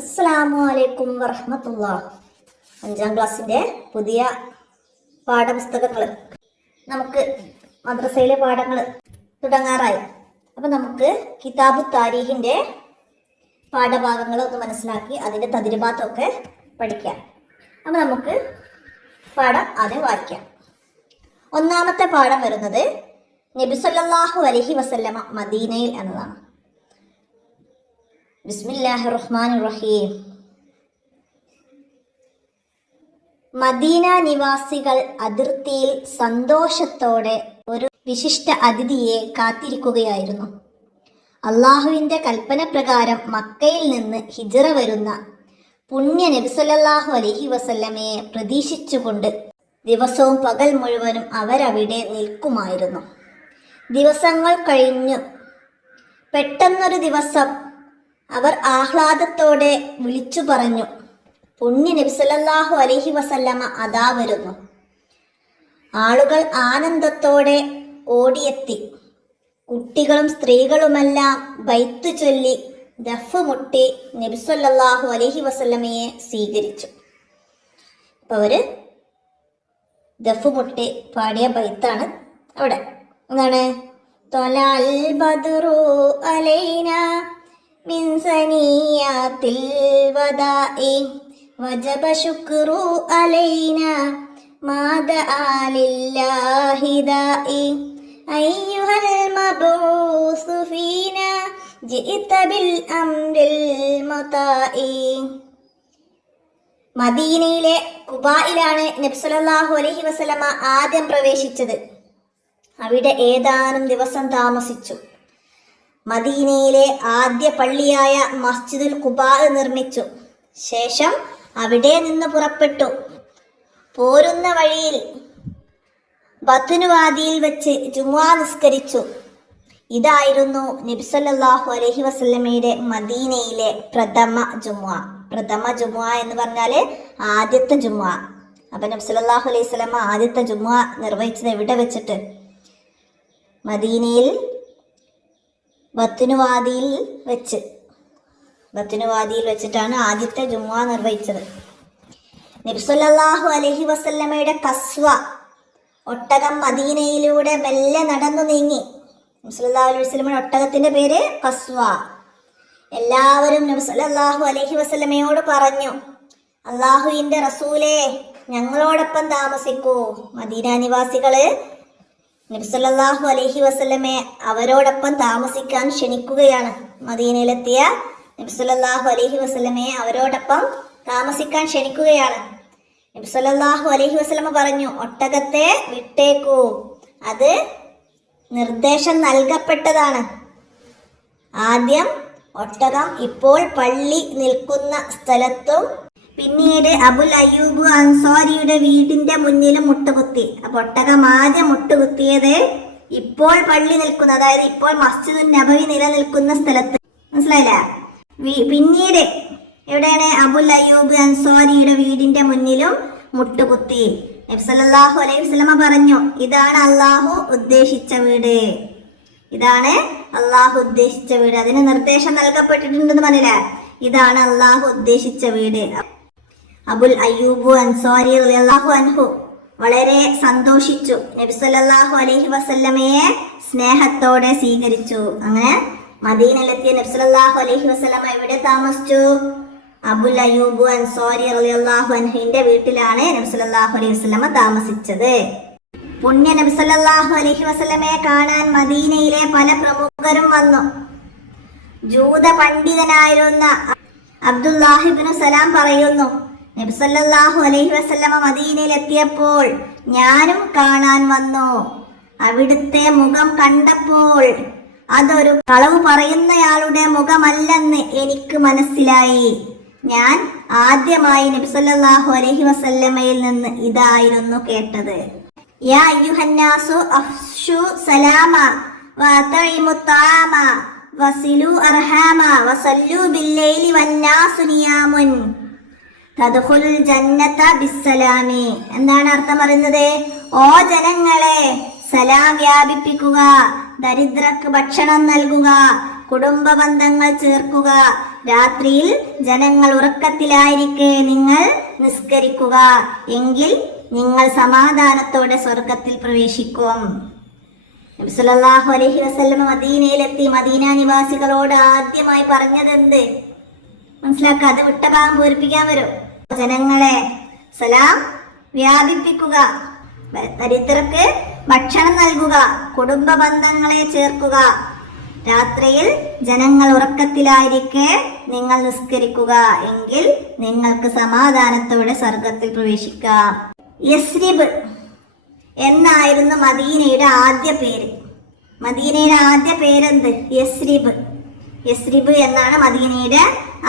അസ്സലാമു അലൈക്കും വറഹ്മത്തുള്ളാഹി. 5ാം ക്ലാസ്സിൻ്റെ പുതിയ പാഠപുസ്തകങ്ങൾ നമുക്ക് മദ്രസയിലെ പാഠങ്ങൾ തുടങ്ങാറായി. അപ്പം നമുക്ക് കിതാബു താരീഖിൻ്റെ പാഠഭാഗങ്ങൾ ഒന്ന് മനസ്സിലാക്കി അതിൻ്റെ തദ്രിബാത്തൊക്കെ പഠിക്കാം. അപ്പം നമുക്ക് പാഠം ആദ്യം വായിക്കാം. ഒന്നാമത്തെ പാഠം വരുന്നത് നബി സല്ലല്ലാഹു അലൈഹി വസല്ലമ മദീനയിൽ എന്നതാണ്. ബിസ്മില്ലാഹിർ റഹ്മാനിർ റഹീം. മദീന നിവാസികൾ അതിർത്തിയിൽ സന്തോഷത്തോടെ ഒരു വിശിഷ്ട അതിഥിയെ കാത്തിരിക്കുകയായിരുന്നു. അള്ളാഹുവിൻ്റെ കൽപ്പന പ്രകാരം മക്കയിൽ നിന്ന് ഹിജ്റ വരുന്ന പുണ്യ നബി സല്ലല്ലാഹു അലൈഹി വസല്ലമയെ പ്രതീക്ഷിച്ചുകൊണ്ട് ദിവസവും പകൽ മുഴുവനും അവരവിടെ നിൽക്കുമായിരുന്നു. ദിവസങ്ങൾ കഴിഞ്ഞു. പെട്ടെന്നൊരു ദിവസം അവർ ആഹ്ലാദത്തോടെ വിളിച്ചു പറഞ്ഞു, പുണ്യ നബി സല്ലല്ലാഹു അലൈഹി വസല്ലമ അതാ വരുന്നു. ആളുകൾ ആനന്ദത്തോടെ ഓടിയെത്തി. കുട്ടികളും സ്ത്രീകളുമെല്ലാം ബൈത്ത് ചൊല്ലി ദഫ് മുട്ടി നബി സല്ലല്ലാഹു അലൈഹി വസല്ലമയെ സ്വീകരിച്ചു. അപ്പോൾ അവർ ദഫ് മുട്ടി പാടിയ ബൈത്താണ് അവിടെ. എന്താണ്? തൊലൽ ബദ്റു അലൈന മിൻ സനിയാത്തിൽ വദാഇ വജബ ശുക്രു അലൈന മാദആ ലില്ലാഹി ദാഇ അയ്യുഹൽ മബ്ഊസ് ഫീന ജിഇത ബിൽ അംരിൽ മുതാഇ. മദീനയിലെ ഖുബായിലാണ് നബി സല്ലല്ലാഹു അലൈഹി വസല്ലമ ആദ്യം പ്രവേശിച്ചത്. അവിടെ ഏതാനും ദിവസം താമസിച്ചു. മദീനയിലെ ആദ്യ പള്ളിയായ മസ്ജിദുൽ ഖുബാ നിർമ്മിച്ചു. ശേഷം അവിടെ നിന്ന് പുറപ്പെട്ടു. പോരുന്ന വഴിയിൽ ബത്നുവാദിയിൽ വെച്ച് ജുമുഅ നിസ്കരിച്ചു. ഇതായിരുന്നു നബി സല്ലല്ലാഹു അലൈഹി വസല്ലമയുടെ മദീനയിലെ പ്രഥമ ജുമുഅ എന്ന് പറഞ്ഞാൽ ആദ്യത്തെ ജുമുഅ. അപ്പം നബി സല്ലല്ലാഹു അലൈഹി വസല്ലമ ആദ്യത്തെ ജുമുഅ നിർവഹിച്ചത് എവിടെ വെച്ചിട്ട്? മദീനയിൽ ബത്നുവാദിയിൽ വെച്ചിട്ടാണ് ആദ്യത്തെ ജുമുഅ നിർവഹിച്ചത്. നബി സല്ലല്ലാഹു അലൈഹി വസല്ലമയുടെ കസ്വ ഒട്ടകം മദീനയിലൂടെ മെല്ലെ നടന്നു നീങ്ങി. നബി സല്ലല്ലാഹു അലൈഹി വസല്ലമയുടെ ഒട്ടകത്തിന്റെ പേര് കസ്വ. എല്ലാവരും നബി സല്ലല്ലാഹു അലൈഹി വസല്ലമയോട് പറഞ്ഞു, അള്ളാഹുവിൻ്റെ റസൂലേ, ഞങ്ങളോടൊപ്പം താമസിക്കൂ. മദീന നിവാസികള് നബി സല്ലല്ലാഹു അലൈഹി വസല്ലമയെ അവരോടൊപ്പം താമസിക്കാൻ ക്ഷണിക്കുകയാണ്. മദീനയിലെത്തിയ നബി സല്ലല്ലാഹു അലൈഹി വസല്ലമയെ അവരോടൊപ്പം താമസിക്കാൻ ക്ഷണിക്കുകയാണ്. നബി സല്ലല്ലാഹു അലൈഹി വസല്ലമ പറഞ്ഞു, ഒട്ടകത്തെ വിട്ടേക്കൂ, അത് നിർദ്ദേശം നൽകപ്പെട്ടതാണ്. ആദ്യം ഒട്ടകം ഇപ്പോൾ പള്ളി നിൽക്കുന്ന സ്ഥലത്തും പിന്നീട് അബുൽ അയ്യൂബ് അൻസാരിയുടെ വീടിന്റെ മുന്നിലും മുട്ടുകുത്തി. അപ്പൊ ഒട്ടകം ആദ്യം മുട്ടുകുത്തിയത് ഇപ്പോൾ പള്ളി നിൽക്കുന്ന, അതായത് ഇപ്പോൾ മസ്ജിദുൻ നബവി നിലനിൽക്കുന്ന സ്ഥലത്ത്. മനസ്സിലായില്ല? പിന്നീട് എവിടെയാണ്? അബുൽ അയ്യൂബ് അൻസാരിയുടെ വീടിന്റെ മുന്നിലും മുട്ടുകുത്തി. നബി സല്ലല്ലാഹു അലൈഹി വസല്ലമ പറഞ്ഞു, ഇതാണ് അള്ളാഹു ഉദ്ദേശിച്ച വീട്. അതിന് നിർദ്ദേശം നൽകപ്പെട്ടിട്ടുണ്ടെന്ന് പറഞ്ഞില്ല. ഇതാണ് അള്ളാഹു ഉദ്ദേശിച്ച വീട്. അബുൽ അയ്യൂബ് അൻസാരി റളിയല്ലാഹു അൻഹു വളരെ സന്തോഷിച്ചു. നബി സല്ലല്ലാഹു അലൈഹി വസല്ലമയെ സ്നേഹത്തോടെ സ്വീകരിച്ചു. അങ്ങനെ മദീനയിലെത്തിയ നബി സല്ലല്ലാഹു അലൈഹി വസല്ലമ എവിടെ താമസിച്ചു? അബുൽ അയ്യൂബ് അൻസാരി റളിയല്ലാഹു അൻഹുവിന്റെ വീട്ടിലാണ് നബി സല്ലല്ലാഹു അലൈഹി വസല്ലമ താമസിച്ചത്. പുണ്യ നബി സല്ലല്ലാഹു അലൈഹി വസല്ലമയെ കാണാൻ മദീനയിലെ പല പ്രമുഖരും വന്നു. ജൂത പണ്ഡിതനായിരുന്ന അബ്ദുല്ലാഹി ഇബ്നു സലാം പറയുന്നു, നബി സല്ലല്ലാഹു അലൈഹി വസല്ലമ മദീനയിൽ എത്തിയപ്പോൾ ഞാനും കാണാൻ വന്നു. അവിടുത്തെ മുഖം കണ്ടപ്പോൾ അതൊരു കളവ് പറയുന്നയാളുടെ മുഖമല്ലെന്ന് എനിക്ക് മനസ്സിലായി. ഞാൻ ആദ്യമായി നബി സല്ലല്ലാഹു അലൈഹി വസല്ലമയിൽ നിന്ന് ഇതായിരുന്നു കേട്ടത്. യാ അയ്യുഹന്നാസു അഫ്ശു സലാമ വഅതഇമു തആമ വസിലു അർഹാമ വസല്ലു ബില്ലൈലി വന്നാസു നിയാമുൻ തദ്ഖുലുൽ ജന്നത ബിസ്സലാമി. എന്താണ് അർത്ഥം പറയുന്നത്? ഓ ജനങ്ങളെ, സലാം വ്യാപിപ്പിക്കുക, ദരിദ്രർക്ക് ഭക്ഷണം നൽകുക, കുടുംബ ബന്ധങ്ങൾ ചേർക്കുക. രാത്രിയിൽ ജനങ്ങൾ ഉറക്കത്തിലായിരിക്കെ നിങ്ങൾ നിസ്കരിക്കുക. എങ്കിൽ നിങ്ങൾ സമാധാനത്തോടെ സ്വർഗത്തിൽ പ്രവേശിക്കും. നബി സല്ലല്ലാഹു അലൈഹി വസല്ലം മദീനയിലെത്തി മദീന നിവാസികളോട് ആദ്യമായി പറഞ്ഞത് എന്ത്? മനസ്സിലാക്കാതെ വിട്ട ഭാഗം പൂരിപ്പിക്കാൻ വരും. ജനങ്ങളെ സലാം വ്യാപിപ്പിക്കുക, ദരിദ്രർക്ക് ഭക്ഷണം നൽകുക, കുടുംബ ബന്ധങ്ങളെ ചേർക്കുക. രാത്രിയിൽ ജനങ്ങൾ ഉറക്കത്തിലായിരിക്കെ നിങ്ങൾ നിസ്കരിക്കുക. എങ്കിൽ നിങ്ങൾക്ക് സമാധാനത്തോടെ സ്വർഗത്തിൽ പ്രവേശിക്കാം. യസ്രിബ് എന്നായിരുന്നു മദീനയുടെ ആദ്യ പേര്. മദീനയുടെ ആദ്യ പേരെന്ത്? യസ്രിബ്. യസ്രിബ് എന്നാണ് മദീനയുടെ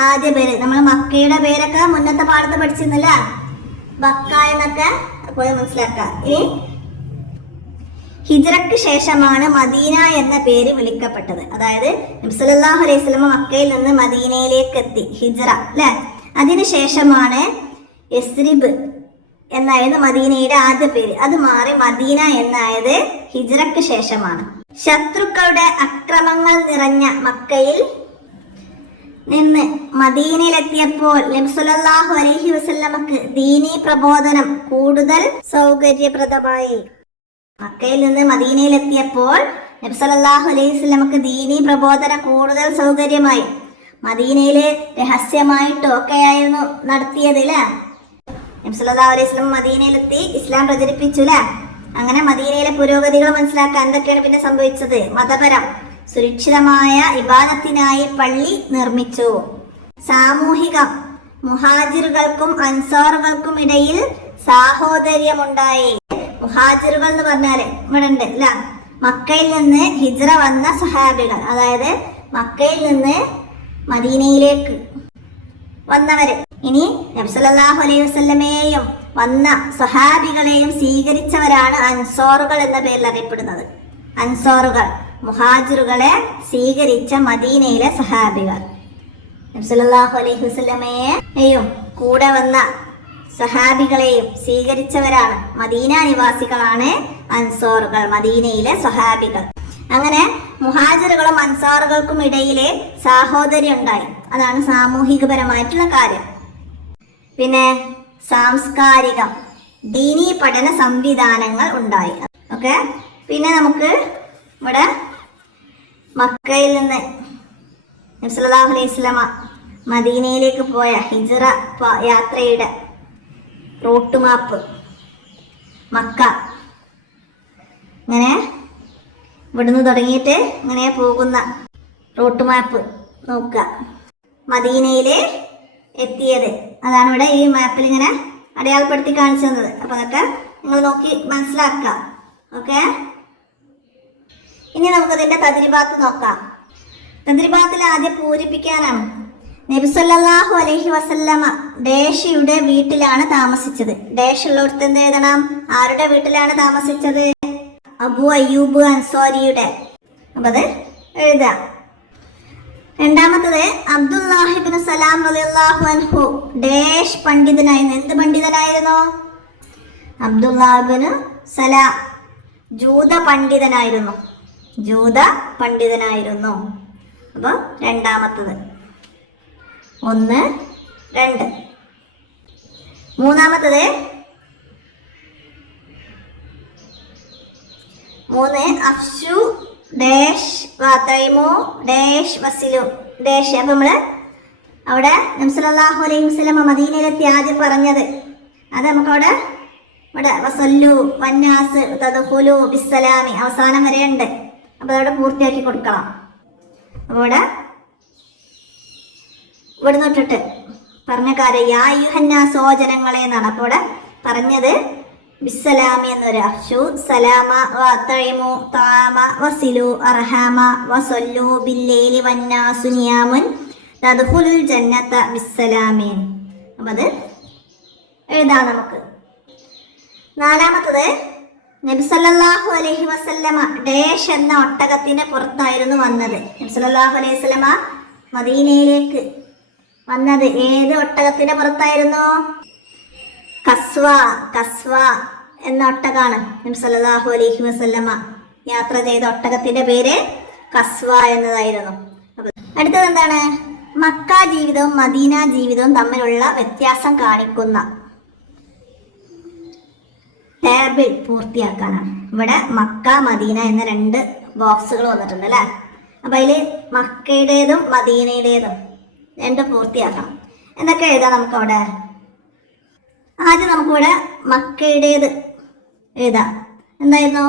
ആദ്യ പേര്. നമ്മൾ മക്കയുടെ പേരൊക്കെ മുന്നത്തെ പാഠത്ത് പഠിച്ചിരുന്നില്ല, ബക്ക എന്നൊക്കെ പോയി മനസ്സിലാക്കാം. ഇനി ഹിജ്റക്ക് ശേഷമാണ് മദീന എന്ന പേര് വിളിക്കപ്പെട്ടത്. അതായത് നബി സല്ലല്ലാഹു അലൈഹി വസല്ലം മക്കയിൽ നിന്ന് മദീനയിലേക്ക് എത്തി, ഹിജ്റ അല്ലെ. അതിനുശേഷമാണ് യസ്രിബ് എന്നായിരുന്നു മദീനയുടെ ആദ്യ പേര്. അത് മാറി മദീന എന്നായത് ഹിജ്റക്ക് ശേഷമാണ്. ശത്രുക്കളുടെ അക്രമങ്ങൾ നിറഞ്ഞ മക്കയിൽ നിന്ന് മദീനയിലെത്തിയപ്പോൾ നബി സല്ലല്ലാഹു അലൈഹി വസല്ലമക്ക് ദീനീ പ്രബോധനം കൂടുതൽ സൗകര്യപ്രദമായി. മക്കയിൽ നിന്ന് മദീനയിലെത്തിയപ്പോൾ നബി സല്ലല്ലാഹു അലൈഹി വസല്ലമക്ക് ദീനീ പ്രബോധനം കൂടുതൽ സൗകര്യമായി. മദീനയില് രഹസ്യമായിട്ടും ഒക്കെയായിരുന്നു നടത്തിയത് ല്ലേ. നബി സല്ലല്ലാഹു അലൈഹി വസല്ലം മദീനയിലെത്തി ഇസ്ലാം പ്രചരിപ്പിച്ചു ല്ലേ. അങ്ങനെ മദീനയിലെ പുരോഗതികൾ മനസ്സിലാക്കാൻ എന്തൊക്കെയാണ് പിന്നെ സംഭവിച്ചത്? മതപരം സുരക്ഷിതമായ ഇബാദത്തിനായി പള്ളി നിർമ്മിച്ചു. സാമൂഹികം, മുഹാജിറുകൾക്കും അൻസാറുകൾക്കും ഇടയിൽ സാഹോദര്യമുണ്ടായി. മുഹാജിറുകൾ എന്ന് പറഞ്ഞാല് ഇവിടെ ഉണ്ട് അല്ല, മക്കയിൽ നിന്ന് ഹിജ്റ വന്ന സഹാബികൾ, അതായത് മക്കയിൽ നിന്ന് മദീനയിലേക്ക് വന്നവര്. ഇനി നബി സല്ലല്ലാഹു അലൈഹി വസല്ലമയെയും വന്ന സഹാബികളെയും സ്വീകരിച്ചവരാണ് അൻസാറുകൾ എന്ന പേരിൽ അറിയപ്പെടുന്നത്. അൻസാറുകൾ മുഹാജിറുകളെ സ്വീകരിച്ച മദീനയിലെ സഹാബികൾ. നബി സല്ലല്ലാഹു അലൈഹി വസല്ലമയെയും കൂടെ വന്ന സഹാബികളെയും സ്വീകരിച്ചവരാണ് മദീന നിവാസികളാണ് അൻസാറുകൾ, മദീനയിലെ സഹാബികൾ. അങ്ങനെ മുഹാജിറുകളും അൻസാറുകൾക്കും ഇടയിലെ സാഹോദര്യം ഉണ്ടായി. അതാണ് സാമൂഹികപരമായിട്ടുള്ള കാര്യം. പിന്നെ സാംസ്കാരികം, ദീനീ പഠന സംവിധാനങ്ങൾ ഉണ്ടായി. ഓക്കെ. പിന്നെ നമുക്ക് ഇവിടെ മക്കയിൽ നിന്ന് നബി സല്ലല്ലാഹു അലൈഹി വസല്ലമ മദീനയിലേക്ക് പോയ ഹിജ്റ യാത്രയുടെ റൂട്ട് മാപ്പ്, മക്ക ഇങ്ങനെ ഇവിടുന്ന് തുടങ്ങിയിട്ട് ഇങ്ങനെ പോകുന്ന റൂട്ട് മാപ്പ് നോക്കുക. മദീനയിൽ എത്തിയത് അതാണ് ഇവിടെ ഈ മാപ്പിൽ ഇങ്ങനെ അടയാളപ്പെടുത്തി കാണിച്ചു തന്നത്. അപ്പൊ അതൊക്കെ നിങ്ങൾ നോക്കി മനസ്സിലാക്കുക. ഓക്കെ. ഇനി നമുക്കതിന്റെ തദ്രിബാത്ത് നോക്കാം. തദ്രിബാത്തിൽ ആദ്യം പൂരിപ്പിക്കാനാണ്. നബി സല്ലല്ലാഹു അലൈഹി വസല്ലമ ഡേഷയുടെ വീട്ടിലാണ് താമസിച്ചത്. ഡേഷ് ഉള്ളിടത്ത് എന്ത് എഴുതണം? ആരുടെ വീട്ടിലാണ് താമസിച്ചത്? അബു അയ്യൂബ് അൻസാരിയുടെ. അപ്പൊ അത് എഴുതാം. രണ്ടാമത്തത് അബ്ദുല്ലാഹി ഇബ്നു സലാം റളിയല്ലാഹു അൻഹു ഡേഷ് പണ്ഡിതനായിരുന്നു. എന്ത് പണ്ഡിതനായിരുന്നു? അബ്ദുല്ലാഹി ഇബ്നു സലാം ജൂത പണ്ഡിതനായിരുന്നു. ജൂത പണ്ഡിതനായിരുന്നു. അപ്പൊ രണ്ടാമത്തത് 1, 2. മൂന്നാമത്തത് 3 അഫ്ഷു ഡേഷ് വാതൈമു ഡേഷ് വസിലു ഡേഷ്. അപ്പൊ നമ്മള് അവിടെ നബി സല്ലല്ലാഹു അലൈഹി വസല്ലം മദീനയിലെത്തി ആദ്യം പറഞ്ഞത് അത് നമുക്കവിടെ ഇവിടെ വസല്ലു വന്നാസ് തദ്ഖുലു ബിസ്സലാമി അവസാനം വരെ ഉണ്ട്. അപ്പൊ അതവിടെ പൂർത്തിയാക്കി കൊടുക്കണം. അപ്പൊ ഇവിടെ തൊട്ടിട്ട് പറഞ്ഞ കാര്യം യാ യുഹന്നാസോ ജനങ്ങളെ എന്നാണ്. അപ്പോൾ ഇവിടെ പറഞ്ഞത് ബിസ്സലാമി എന്നൊരു അഫ്ഷു സലാമ വതഇമു തആമ വസിലു അർഹാമ വസല്ലു ബില്ലൈലി വന്നാസു നിയാമുൻ തദ്ഖുലുൽ ജന്നത ബിസ്സലാമി. അപ്പം അത് എഴുതാം നമുക്ക്. നാലാമത്തത് നബി സല്ലല്ലാഹു അലൈഹി വസല്ലമ ഡേഷ് എന്ന ഒട്ടകത്തിന് പുറത്തായിരുന്നു വന്നത്. നബി സല്ലല്ലാഹു അലൈഹി വസല്ലമ മദീനയിലേക്ക് വന്നത് ഏത് ഒട്ടകത്തിന്റെ പുറത്തായിരുന്നു? കസ്വ എന്ന ഒട്ടകാണ്. നബി സല്ലല്ലാഹു അലൈഹി വസല്ലമ യാത്ര ചെയ്ത ഒട്ടകത്തിന്റെ പേര് കസ്വ എന്നതായിരുന്നു. അടുത്തത് എന്താണ്? മക്ക ജീവിതവും മദീന ജീവിതവും തമ്മിലുള്ള വ്യത്യാസം കാണിക്കുന്ന ടേബിൾ പൂർത്തിയാക്കാനാണ്. ഇവിടെ മക്ക മദീന എന്ന 2 ബോക്സുകൾ വന്നിട്ടുണ്ട് അല്ലേ? അപ്പൊ അതില് മക്കയുടേതും മദീനയുടേതും 2 പൂർത്തിയാക്കണം. എന്തൊക്കെ എഴുതാം നമുക്കവിടെ? ആദ്യം നമുക്കിവിടെ മക്കയുടേത് എഴുതാം. എന്തായിരുന്നു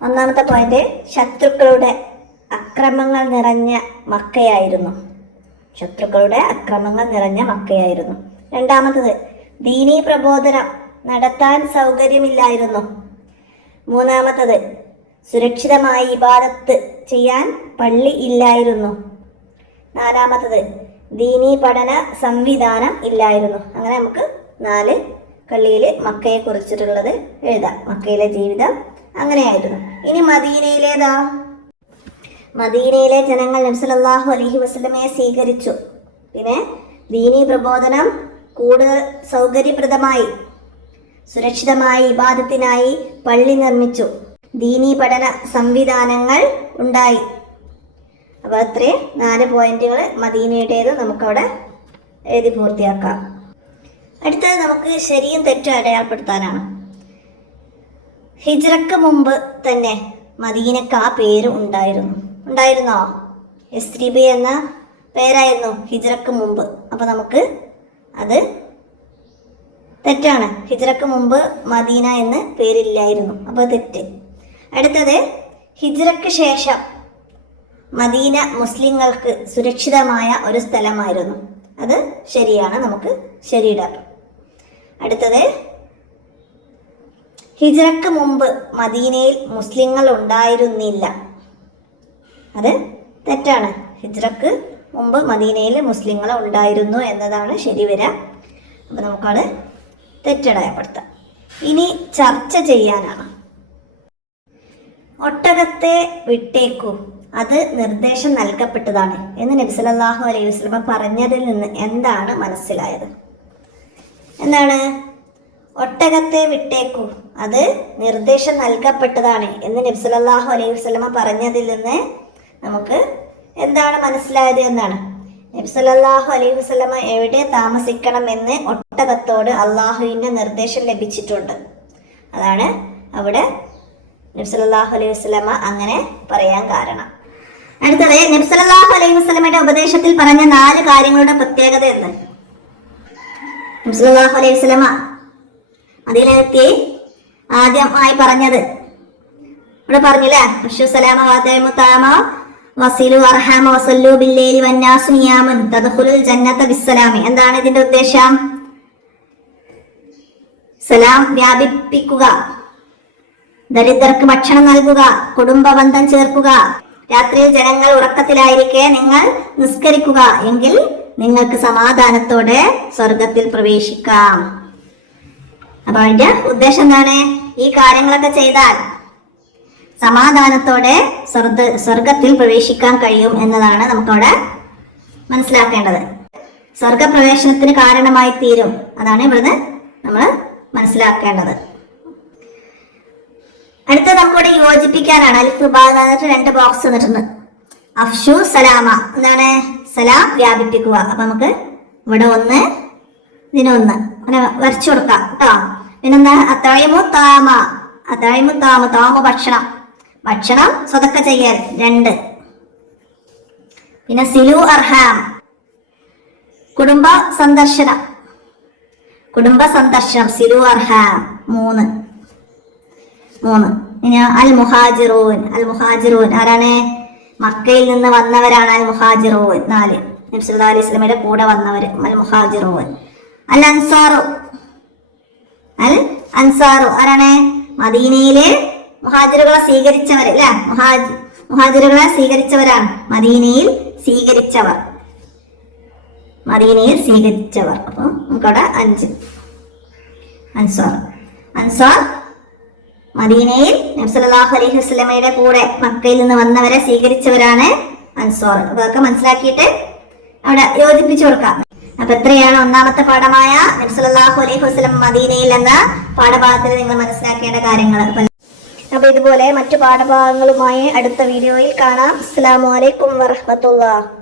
ഒന്നാമത്തെ പോയിന്റ്? ശത്രുക്കളുടെ അക്രമങ്ങൾ നിറഞ്ഞ മക്കയായിരുന്നു. ശത്രുക്കളുടെ അക്രമങ്ങൾ നിറഞ്ഞ മക്കയായിരുന്നു. രണ്ടാമത്തത്, ദീനീ പ്രബോധനം നടത്താൻ സൗകര്യമില്ലായിരുന്നു. മൂന്നാമത്തത്, സുരക്ഷിതമായി ഇബാദത്ത് ചെയ്യാൻ പള്ളി ഇല്ലായിരുന്നു. നാലാമത്തത്, ദീനീ പഠന സംവിധാനം ഇല്ലായിരുന്നു. അങ്ങനെ നമുക്ക് 4 കള്ളിയിൽ മക്കയെ കുറിച്ചിട്ടുള്ളത് എഴുതാം. മക്കയിലെ ജീവിതം അങ്ങനെയായിരുന്നു. ഇനി മദീനയിലേതാ? മദീനയിലെ ജനങ്ങൾ നബി സല്ലല്ലാഹു അലൈഹി വസല്ലമയെ സ്വീകരിച്ചു. പിന്നെ ദീനീ പ്രബോധനം കൂടുതൽ സൗകര്യപ്രദമായി, സുരക്ഷിതമായി ഇബാദത്തിനായി പള്ളി നിർമ്മിച്ചു, ദീനീ പഠന സംവിധാനങ്ങൾ ഉണ്ടായി. അപ്പോൾ അത്രയും 4 പോയിന്റുകൾ മദീനയുടേത് നമുക്കവിടെ എഴുതി പൂർത്തിയാക്കാം. അടുത്തത് നമുക്ക് ശരിയും തെറ്റും അടയാളപ്പെടുത്താനാണ്. ഹിജ്റക്ക് മുമ്പ് തന്നെ മദീനക്ക് ആ പേര് ഉണ്ടായിരുന്നോ? യസ്രിബ് എന്ന പേരായിരുന്നു ഹിജ്റക്ക് മുമ്പ്. അപ്പൊ നമുക്ക് അത് തെറ്റാണ്. ഹിജ്റക്ക് മുമ്പ് മദീന എന്ന് പേരില്ലായിരുന്നു. അപ്പോൾ തെറ്റ്. അടുത്തത്, ഹിജ്റക്ക് ശേഷം മദീന മുസ്ലിങ്ങൾക്ക് സുരക്ഷിതമായ ഒരു സ്ഥലമായിരുന്നു. അത് ശരിയാണ്. നമുക്ക് ശരിയിടാം. അടുത്തത്, ഹിജ്റക്ക് മുമ്പ് മദീനയിൽ മുസ്ലിങ്ങൾ ഉണ്ടായിരുന്നില്ല. അത് തെറ്റാണ്. ഹിജ്റക്ക് മുമ്പ് മദീനയിൽ മുസ്ലിങ്ങൾ ഉണ്ടായിരുന്നു എന്നതാണ് ശരി വരാം. അപ്പം നമുക്കത് തെറ്റടയപ്പെടുത്താം. ഇനി ചർച്ച ചെയ്യാനാണ്. ഒട്ടകത്തെ വിട്ടേക്കൂ, അത് നിർദ്ദേശം നൽകപ്പെട്ടതാണ് എന്ന് നബി സല്ലല്ലാഹു അലൈഹി വസല്ലം പറഞ്ഞതിൽ നിന്ന് എന്താണ് മനസ്സിലായത്? എന്താണ്? ഒട്ടകത്തെ വിട്ടേക്കൂ, അത് നിർദ്ദേശം നൽകപ്പെട്ടതാണ് എന്ന് നബി സല്ലല്ലാഹു അലൈഹി വസല്ലം പറഞ്ഞതിൽ നിന്ന് നമുക്ക് എന്താണ് മനസ്സിലായത് എന്നാണ്. നബി സല്ലല്ലാഹു അലൈഹി വസല്ലം എവിടെ താമസിക്കണമെന്ന് ഒട്ടകത്തോട് അള്ളാഹുവിൻ്റെ നിർദ്ദേശം ലഭിച്ചിട്ടുണ്ട്. അതാണ് അവിടെ നബി സല്ലല്ലാഹു അലൈഹി വസല്ലം അങ്ങനെ പറയാൻ കാരണം. അടുത്തത്, നബി സല്ലല്ലാഹു അലൈഹി വസല്ലമയുടെ ഉപദേശത്തിൽ പറഞ്ഞ 4 കാര്യങ്ങളുടെ പ്രത്യേകത എന്ന്? നബി സല്ലല്ലാഹു അലൈഹി വസല്ലം അതിലെത്തി ആദ്യമായി പറഞ്ഞത് ഇവിടെ പറഞ്ഞില്ലേ? അഷ്സലാമ വഅതൈമു തഅമ വസിലു അർഹാമ വസല്ലു ബില്ലൈലി വന്നാസു നിയാമുൻ തദ്ഖുലുൽ ജന്നത ബിസ്സലാമി. എന്താണ് ഇതിന്റെ ഉദ്ദേശം? സലാം വ്യാപിപ്പിക്കുക, ദരിദ്രർക്ക് ഭക്ഷണം നൽകുക, കുടുംബ ബന്ധം ചേർക്കുക, രാത്രിയിൽ ജനങ്ങൾ ഉറക്കത്തിലായിരിക്കെ നിങ്ങൾ നിസ്കരിക്കുക, എങ്കിൽ നിങ്ങൾക്ക് സമാധാനത്തോടെ സ്വർഗത്തിൽ പ്രവേശിക്കാം. അപ്പൊ അതിന്റെ ഉദ്ദേശം എന്താണ്? ഈ കാര്യങ്ങളൊക്കെ ചെയ്താൽ സമാധാനത്തോടെ സ്വർഗത്തിൽ പ്രവേശിക്കാൻ കഴിയും എന്നതാണ് നമുക്കവിടെ മനസ്സിലാക്കേണ്ടത്. സ്വർഗപ്രവേശനത്തിന് കാരണമായി തീരും. അതാണ് ഇവിടുന്ന് നമ്മൾ മനസ്സിലാക്കേണ്ടത്. അടുത്ത നമുക്കിവിടെ യോജിപ്പിക്കാനാണ്. അലിഫ് ഭാഗത്ത് 2 ബോക്സ് തന്നിട്ടുണ്ട്. അഫ്ഷു സലാമ, എന്താണ്? സലാം വ്യാപിപ്പിക്കുക. അപ്പൊ നമുക്ക് ഇവിടെ 1, ഇതിനൊന്ന് അങ്ങനെ വരച്ചു കൊടുക്കാം കേട്ടോ. പിന്നെന്താ? അത്താഴിമു താമ, അത്താഴിമു താമ, താമ ഭക്ഷണം, ഭക്ഷണം സ്വതക്ക ചെയ്യൽ 2. പിന്നെ സിലു അർഹാം, കുടുംബ സന്ദർശനം, കുടുംബ സന്ദർശനം സിലു അർഹാം 3. ഇനി അൽ മുഹാജിറൂൻ, അൽ മുഹാജിറൂൻ ആരാണ്? മക്കയിൽ നിന്ന് വന്നവരാണ് അൽ മുഹാജിറൂൻ. 4. നബി സല്ലല്ലാഹു അലൈഹി വസല്ലമയുടെ കൂടെ വന്നവർ അൽ മുഹാജിറൂൻ. അൽ അൻസാറു, അൽ അൻസാറു ആരാണ്? മദീനയിലെ മുഹാജിറുകളെ സ്വീകരിച്ചവർ അല്ലെ? മുഹാജിറുകളെ സ്വീകരിച്ചവരാണ്. മദീനയിൽ സ്വീകരിച്ചവർ, മദീനയിൽ സ്വീകരിച്ചവർ. അപ്പൊ നമുക്കവിടെ 5 അൻസാർ. അൻസാർ മദീനയിൽ നബി സല്ലല്ലാഹു അലൈഹി വസല്ലമയുടെ കൂടെ മക്കയിൽ നിന്ന് വന്നവരെ സ്വീകരിച്ചവരാണ് അൻസാർ. അതൊക്കെ മനസ്സിലാക്കിയിട്ട് അവിടെ യോജിപ്പിച്ചു കൊടുക്കാം. അപ്പൊ എത്രയാണ് ഒന്നാമത്തെ പാഠമായ നബി സല്ലല്ലാഹു അലൈഹി വസല്ലം മദീനയിൽ എന്ന പാഠഭാഗത്തിൽ നിങ്ങൾ മനസ്സിലാക്കേണ്ട കാര്യങ്ങൾ. അപ്പൊ ഇതുപോലെ മറ്റു പാഠഭാഗങ്ങളുമായി അടുത്ത വീഡിയോയിൽ കാണാം. അസ്സലാമു അലൈക്കും വറഹ്മത്തുള്ളാഹി.